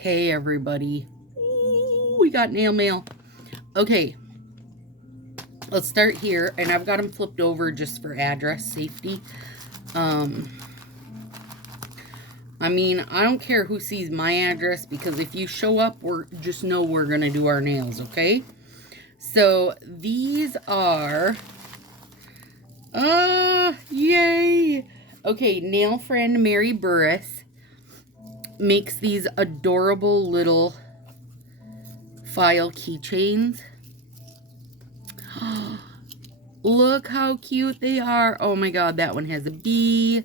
Hey everybody. Ooh, we got nail mail. Okay, let's start here, and I've got them flipped over just for address safety. I mean, I don't care who sees my address, because if you show up, just know we're gonna do our nails, okay? So these are yay. Okay, nail friend Mary Burris makes these adorable little file keychains. Look how cute they are. Oh my god, that one has a bee,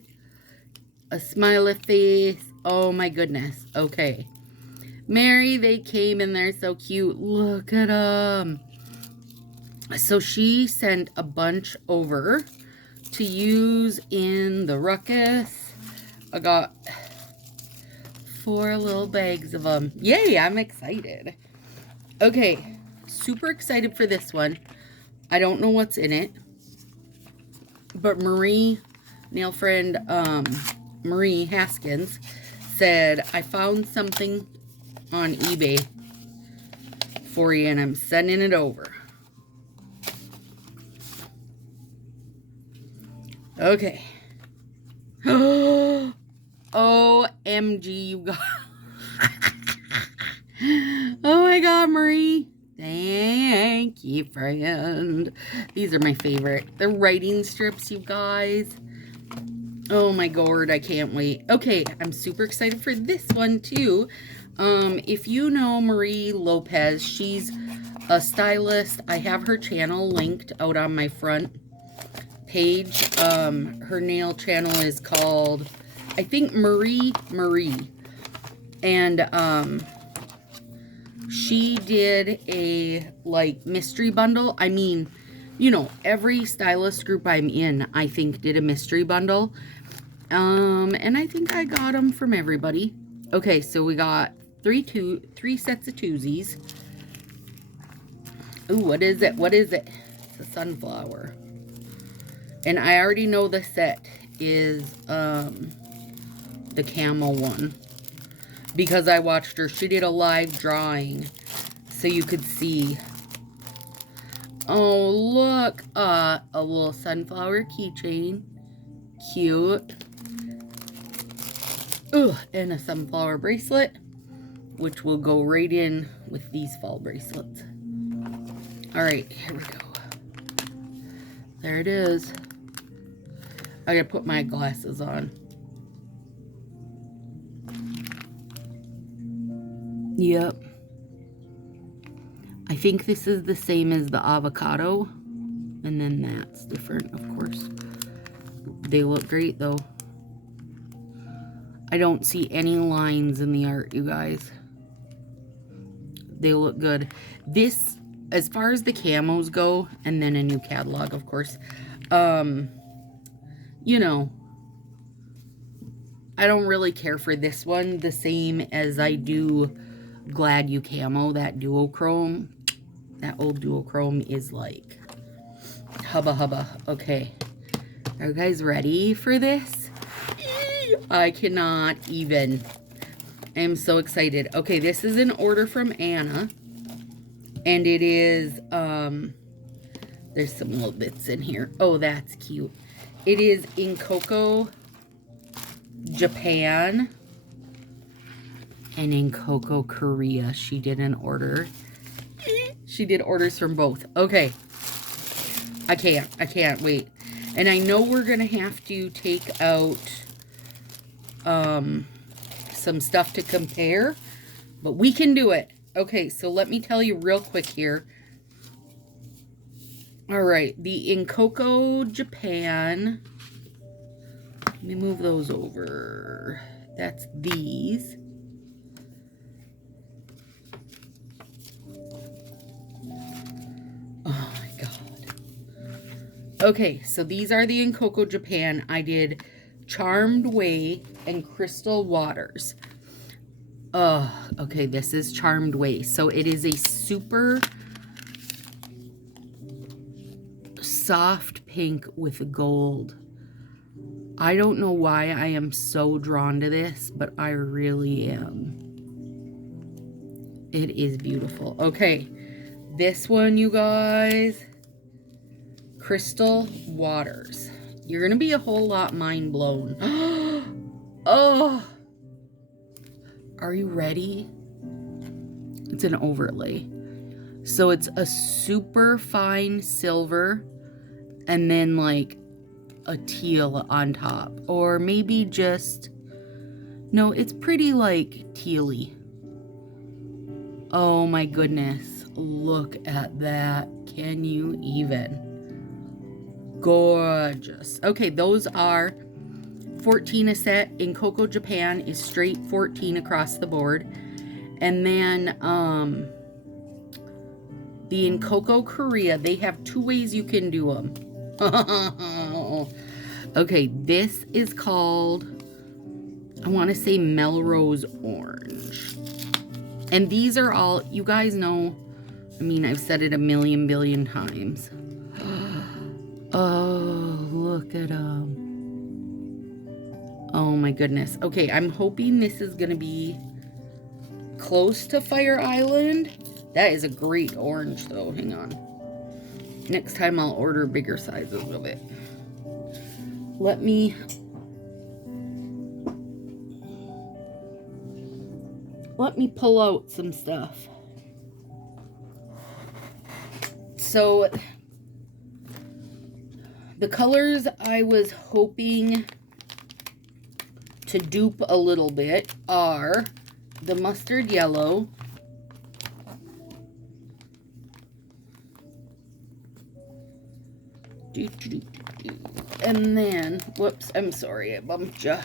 a smiley face. Oh my goodness. Okay, Mary, they came and they're so cute. Look at them. So she sent a bunch over to use in the ruckus. I got 4 little bags of them. Yay, I'm excited. Okay, super excited for this one. I don't know what's in it, but Marie, nail friend Marie Haskins, said, I found something on eBay for you and I'm sending it over. Okay. OMG, you guys. Oh my god, Marie. Thank you, friend. These are my favorite. They're writing strips, you guys. Oh my god, I can't wait. Okay, I'm super excited for this one too. If you know Marie Lopez, she's a stylist. I have her channel linked out on my front page. Her nail channel is called, I think, Marie. And she did a mystery bundle. I mean, you know, every stylist group I'm in, I think, did a mystery bundle. And I think I got them from everybody. Okay, so we got three sets of twosies. Ooh, what is it? What is it? It's a sunflower. And I already know the set is the camel one, because I watched her. She did a live drawing so you could see. Oh, look, a little sunflower keychain. Cute. Ugh, and a sunflower bracelet, which will go right in with these fall bracelets. All right, here we go. There it is. I gotta put my glasses on. Yep. I think this is the same as the avocado. And then that's different, of course. They look great, though. I don't see any lines in the art, you guys. They look good. This, as far as the camos go, and then a new catalog, of course, you know, I don't really care for this one the same as I do Glad You Camo, that duochrome. That old duochrome is like hubba hubba. Okay, are you guys ready for this? I cannot even. I am so excited. Okay, this is an order from Anna, and it is there's some little bits in here. Oh, that's cute. It is Incoco, Japan, and Incoco, Korea. She did an order. She did orders from both. Okay. I can't wait. And I know we're going to have to take out some stuff to compare, but we can do it. Okay, so let me tell you real quick here. All right, the Incoco Japan. Let me move those over. That's these. Oh my god. Okay, so these are the Incoco Japan. I did Charmed Way and Crystal Waters. Okay, this is Charmed Way. So it is a super soft pink with gold. I don't know why I am so drawn to this, but I really am. It is beautiful. Okay, this one, you guys, Crystal Waters. You're going to be a whole lot mind blown. Oh, are you ready? It's an overlay. So it's a super fine silver and then like a teal on top. Or maybe just, no, it's pretty like tealy. Oh my goodness. Look at that. Can you even? Gorgeous. Okay, those are 14 a set. Incoco Japan is straight 14 across the board. And then the Incoco Korea, they have 2 ways you can do them. Okay, this is called, I want to say Melrose Orange. And these are all, you guys know, I mean, I've said it a million billion times. Oh, look at them. Oh my goodness. Okay, I'm hoping this is going to be close to Fire Island. That is a great orange though. Hang on. Next time I'll order bigger sizes of it. Let me pull out some stuff. So the colors I was hoping to dupe a little bit are the mustard yellow, and then, whoops, I'm sorry, I bumped ya.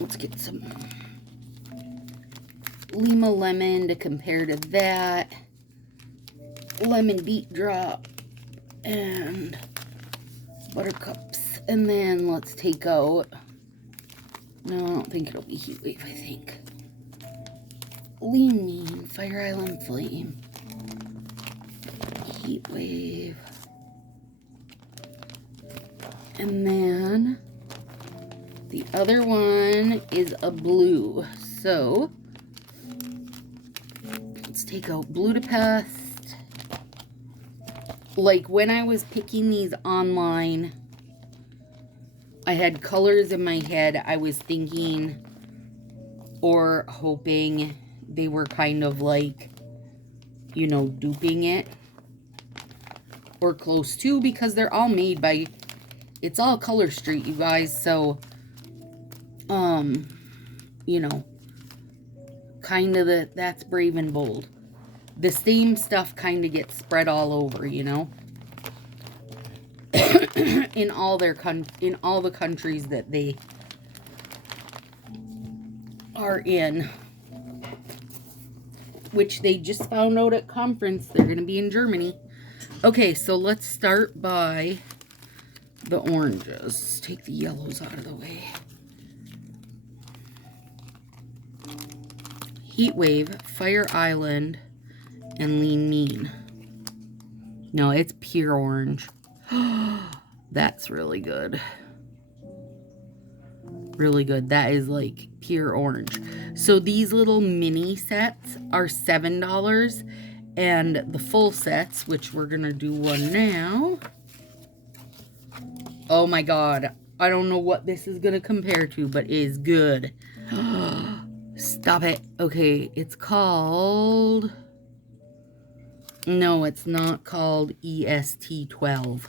Let's get some Lima Lemon to compare to that. Lemon Beet Drop and Buttercups. And then let's take out, no, I don't think it'll be Heat Wave, I think. Lean Mean, Fire Island Flame, Heat Wave. And then the other one is a blue. So let's take out Budapest. Like when I was picking these online, I had colors in my head. I was thinking or hoping they were kind of like, you know, duping it or close to, because they're all made by, it's all Color Street, you guys. So, you know, kind of that's Brave and Bold. The same stuff kind of gets spread all over, you know, in all the countries that they are in, which they just found out at conference they're going to be in Germany. Okay, so let's start by the oranges. Take the yellows out of the way. Heat Wave, Fire Island, and Lean Mean. No, it's pure orange. That's really good. Really good. That is like pure orange. So these little mini sets are $7. And the full sets, which we're going to do one now. Oh my God. I don't know what this is going to compare to, but it is good. Stop it. Okay, it's called... No, it's not called EST12.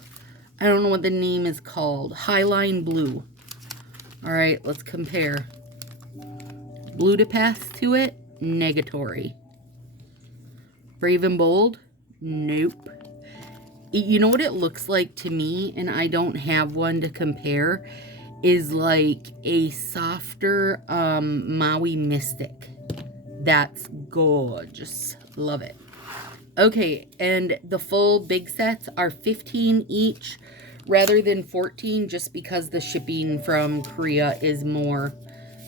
I don't know what the name is called. Highline Blue. Alright, let's compare. Budapest to it, negatory. Brave and Bold, nope. You know what it looks like to me, and I don't have one to compare, is like a softer Maui Mystic. That's gorgeous. Love it. Okay, and the full big sets are $15 each rather than $14, just because the shipping from Korea is more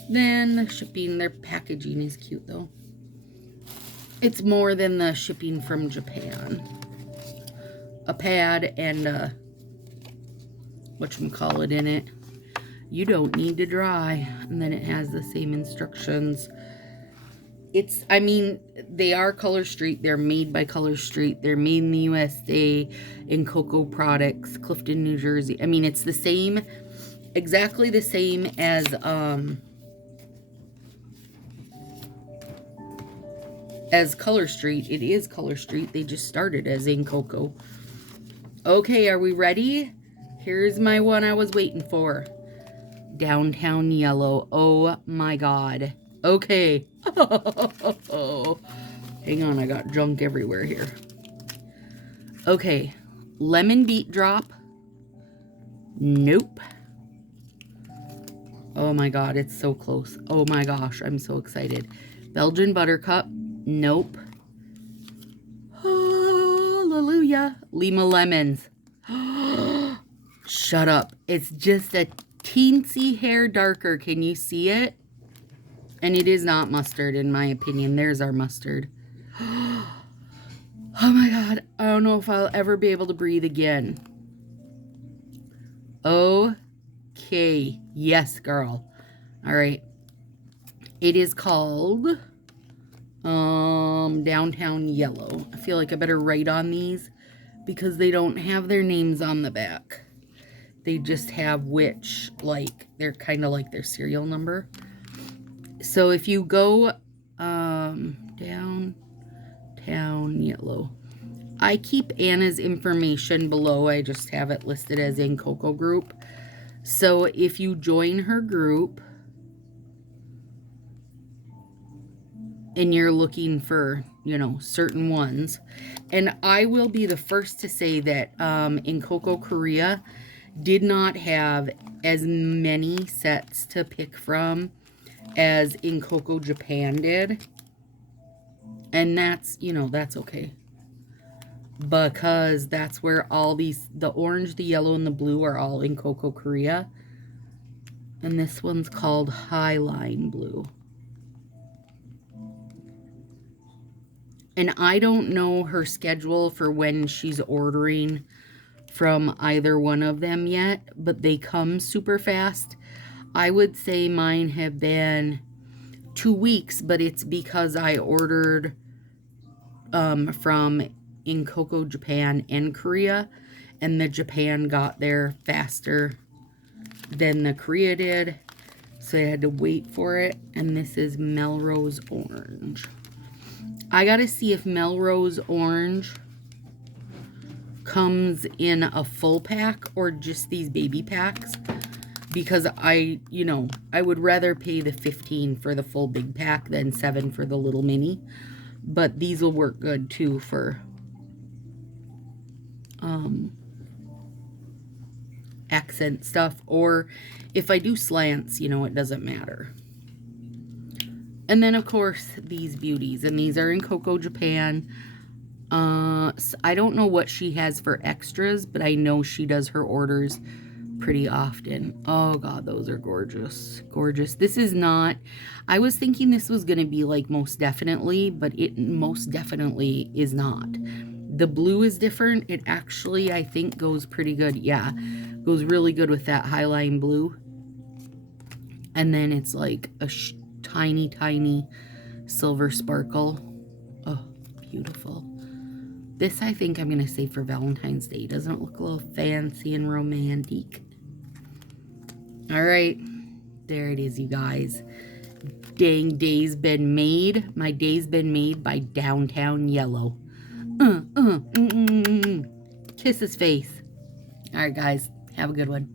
than the shipping. Their packaging is cute though. It's more than the shipping from Japan. A pad and whatchamacallit in it. You don't need to dry. And then it has the same instructions. I mean, they are Color Street. They're made by Color Street. They're made in the USA, Incoco products, Clifton, New Jersey. I mean, it's the same, exactly the same as Color Street. It is Color Street. They just started as Incoco. Okay, are we ready? Here's my one I was waiting for. Downtown Yellow. Oh my God. Okay. Oh, hang on, I got junk everywhere here. Okay. Lemon beet drop. Nope. Oh my God, it's so close. Oh my gosh, I'm so excited. Belgian buttercup. Nope. Hallelujah. Lima lemons. Shut up. It's just a teensy hair darker. Can you see it? And it is not mustard, in my opinion. There's our mustard. Oh my God. I don't know if I'll ever be able to breathe again. Okay. Yes, girl. All right. It is called Downtown Yellow. I feel like I better write on these because they don't have their names on the back. They just have which, like, they're kind of like their serial number. So if you go Downtown Yellow. I keep Anna's information below. I just have it listed as Incoco group. So if you join her group and you're looking for, you know, certain ones, and I will be the first to say that Incoco Korea did not have as many sets to pick from as Incoco Japan did. And that's, you know, that's okay. Because that's where all these, the orange, the yellow, and the blue are all Incoco Korea. And this one's called Highline Blue. And I don't know her schedule for when she's ordering from either one of them yet, but they come super fast. I would say mine have been 2 weeks, but it's because I ordered from Incoco Japan and Korea, and the Japan got there faster than the Korea did, so I had to wait for it. And this is Melrose Orange. I gotta see if Melrose Orange comes in a full pack or just these baby packs, because I would rather pay the $15 for the full big pack than $7 for the little mini. But these will work good too for accent stuff, or if I do slants, you know, it doesn't matter. And then of course these beauties, and these are Incoco Japan. I don't know what she has for extras, but I know she does her orders pretty often. Oh God, those are gorgeous. Gorgeous. This is not, I was thinking this was going to be like Most Definitely, but it most definitely is not. The blue is different. It actually, I think, goes pretty good. Yeah, goes really good with that Highline Blue. And then it's like a tiny, tiny silver sparkle. Oh, beautiful. This I think I'm going to save for Valentine's Day. Doesn't it look a little fancy and romantic? All right. There it is, you guys. Dang day's been made. My day's been made by Downtown Yellow. Kiss his face. All right, guys. Have a good one.